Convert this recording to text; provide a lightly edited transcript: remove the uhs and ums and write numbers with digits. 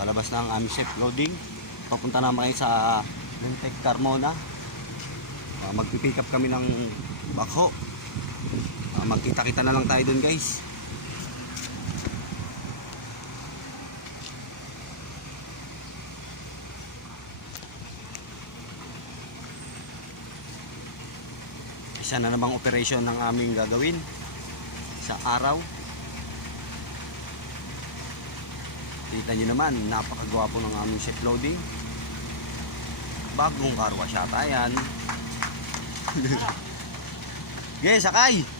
Palabas na ang aming chef loading. Papunta naman kayo sa Lentec Carmona. Magpipick up kami ng bakho. Magkita-kita na lang tayo dun, guys. Isa na namang operation ng aming gagawin sa araw. Kita nyo naman, napakagwapo ng aming chef loading. Bagong car wash yata yan. Okay, sakay!